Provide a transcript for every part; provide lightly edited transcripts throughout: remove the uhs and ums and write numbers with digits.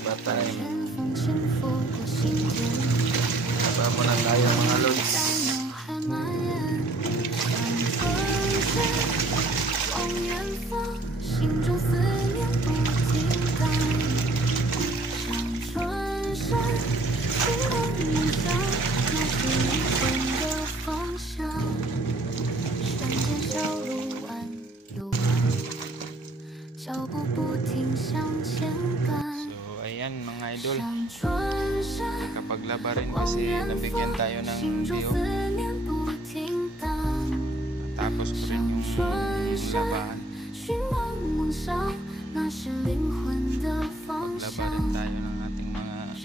Laba tayo. Laba muna tayo mga lods. Ayan mga idol, nakapaglaba rin kasi nabigyan tayo ng view. Tapos ko rin yung labahan. Paglaba rin tayo ng ating mga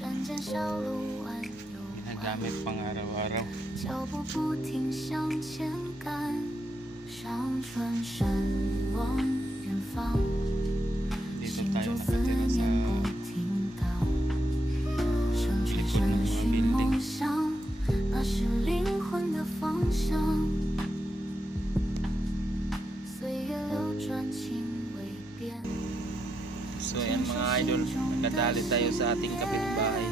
ginagamit pang araw-araw. Dito tayo nakatira sa So ayan mga idol, nagdadali tayo sa ating kapitbahay.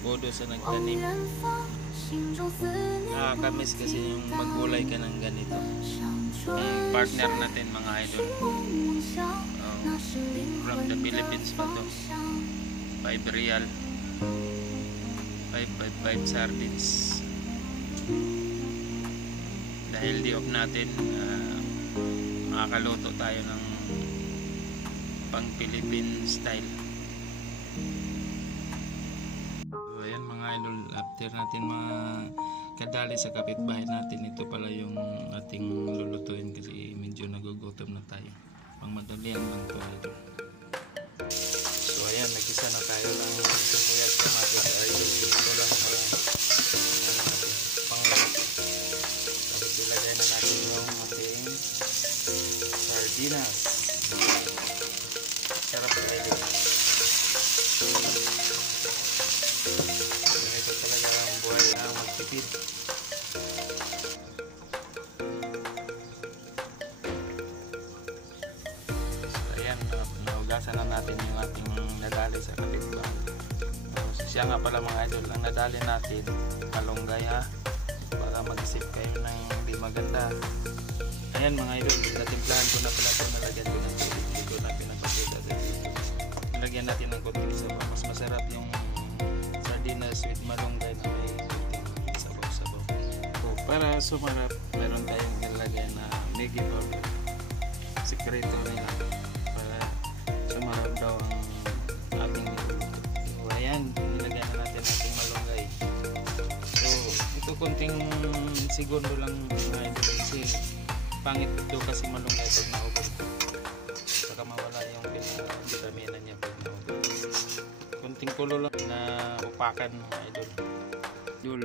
Bodo sa nagtanim. Nakakamiss kasi yung maggulay ka ng ganito. Yung partner natin mga idol, from the Philippines pa to. 5 real, 5 sardines. Dahil di off natin, makakaluto tayo ng pang Philippine style. So ayan mga idol, after natin mga kadali sa kapitbahay natin, ito pala yung ating lulutuin kasi medyo nagugutom na tayo. Pang madalian lang to idol. So ayan, nagisa na tayo ng sibuyas, kamatis sa idol. Ito lang pala pang tapos ilagay na natin yung ating sardinas. Sarap na idol. Ito talaga ang buhay na magtipid. So ayan, nahugasan na natin yung ating nadali sa kapitbahay. So siya nga pala mga idol, ang nadali natin malunggay ha, para mag-isip kayo ng hindi maganda. Ayan mga idol, natimplahan ko na pala ito, nalagyan ko ng tubig, hindi ko na pinapakita dito. Nalagyan natin ng konting sabaw, mas masarap yung sardinas with malunggay na may konting sabaw-sabaw. So para sumarap, meron tayong nilagay na Maggi powder. Sikreto nila para sumarap daw ang ating niluluto. So ayan, nilagyan na natin ating malunggay. So ito konting segundo lang mga idol, kasi pangit ito kasi malunggay pag naubos. Saka mawala yung vitamina niya pag naubos. Kunting kulo lang na upakan mga idol. Idol,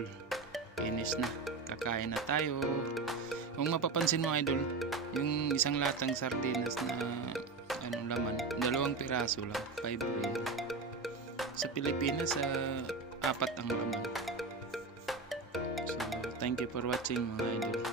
finish na. Kakain na tayo. Kung mapapansin mo idol, yung isang latang sardinas na anong laman, 2 piraso lang, 5 real. Sa Pilipinas, 4 ang laman. So, thank you for watching mga idol.